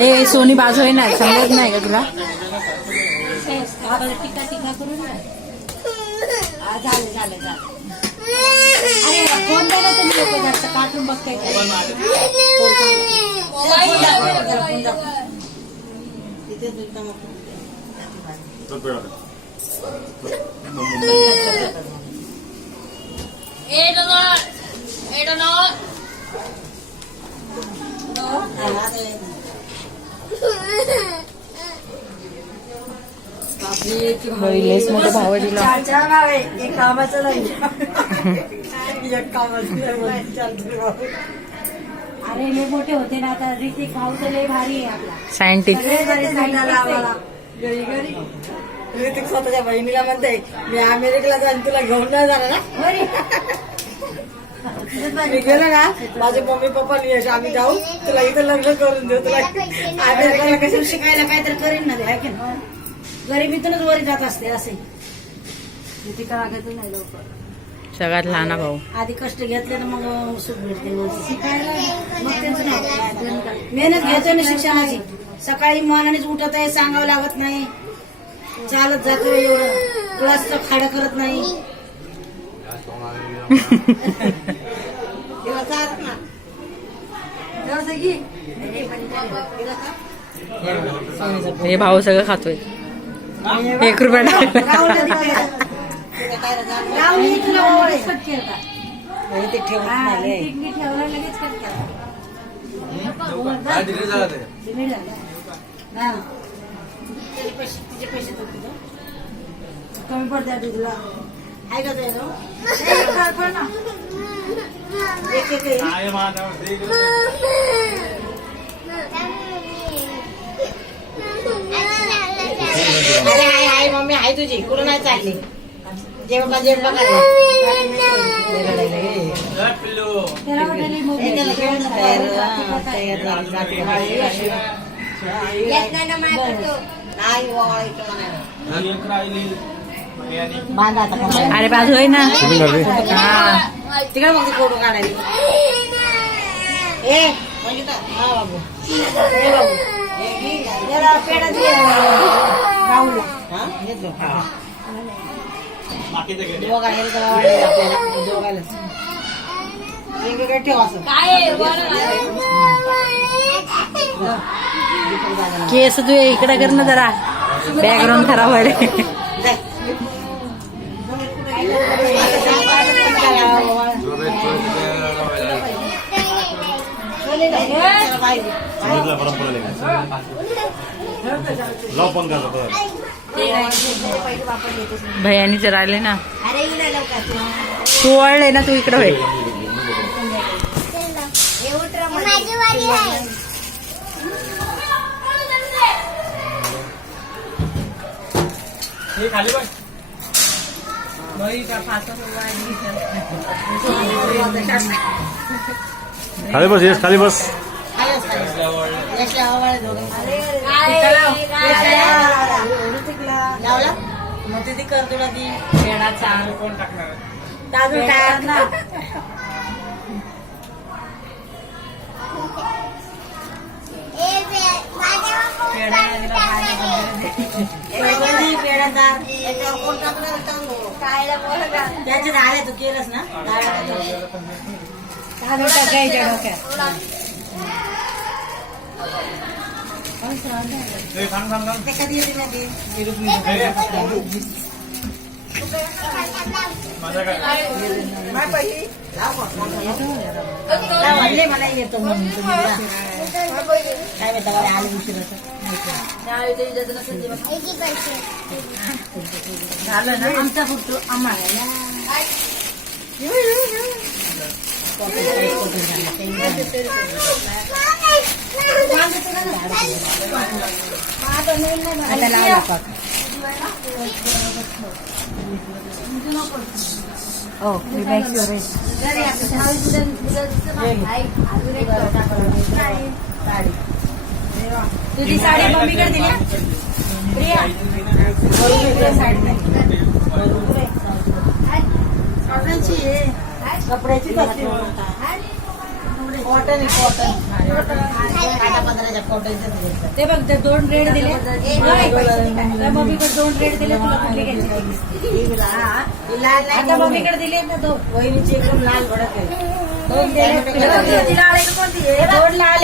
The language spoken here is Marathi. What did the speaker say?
ए सोनी बाजू आहे ना, समजत नाही का तुला? टीका टीका करून झालं झालं झालं. अरे फोन द्यायला तुम्ही लोक जास्त कार्टून बघताय लेस मोठं भाव दिला. एक कामाचं नाही. अरे लय मोठे होते ना आता. ऋतिक भाऊ तर लय भारी आहे आपला सायंटिस्ट. ऋतिक स्वतःच्या बहिणीला म्हणते मी अमेरिकेला जाईन तुला घेऊन नाही जाणार ना. मी गेलो ना माझे मम्मी पप्पा नाही आम्ही जाऊ तुला इथं लग्न करून देऊ. तुला अमेरिकेला कसं शिकायला काहीतरी करीन ना ते. गरिबीतूनच वरी जात असते असे. ऋतिका वागायचं नाही लवकर. सगळ्यात लहान भाऊ. आधी कष्ट घेतले ना मग सुख भेटते शिकायला. मग त्यांचं नाही मेहनत घेतोय ना शिक्षणाची. सकाळी मनानेच उठत आहे सांगावं लागत नाही. चालत जातो एवढं. क्लासचं खाडं करत नाही. हे भाऊ सगळं खातोय. 1 रुपया टाकला. कमी पडते तुला आहे का अरे हाय हाय मम्मी हाय तुझी कुठं नाही चालली. जेवण जेवण अरे बाजू आहे ना. तिकडे मग फोटो काढायला. ए म्हणजे हा बाबू बाबू पेढा राहुलला घेतलो. वेगवेगळे ठेव असं. केस तू इकडे कर ना जरा. बॅकग्राऊंड खराब व्हायला. भैयानी जर आले ना. तू वळले ना तू इकडे होय. खाली बस. येस खाली बस. लावला मग तिथे कर तुला ती पेढा चार कोण टाकणार. त्याचे झाले तू केलंस ना. टाकायच्या डोक्यात ते कधी येते ना ते मला येतो म्हणून काय माहिती आले उशीर झालं ना आमचा फुटतो आम्हाला. आता लावला पाक. Oh, we make your rest. तुझी साडी मम्मीकडे दिली प्रिया. कपड्याची कॉटन. ते बघ ते 2 रेड दिले त्या मम्मीकडे 2 रेड दिले तुला कुठली घ्यायची आता मम्मीकडे दिले ना 2 वहिनीची एकदम लाल भडक आहे 2 लाल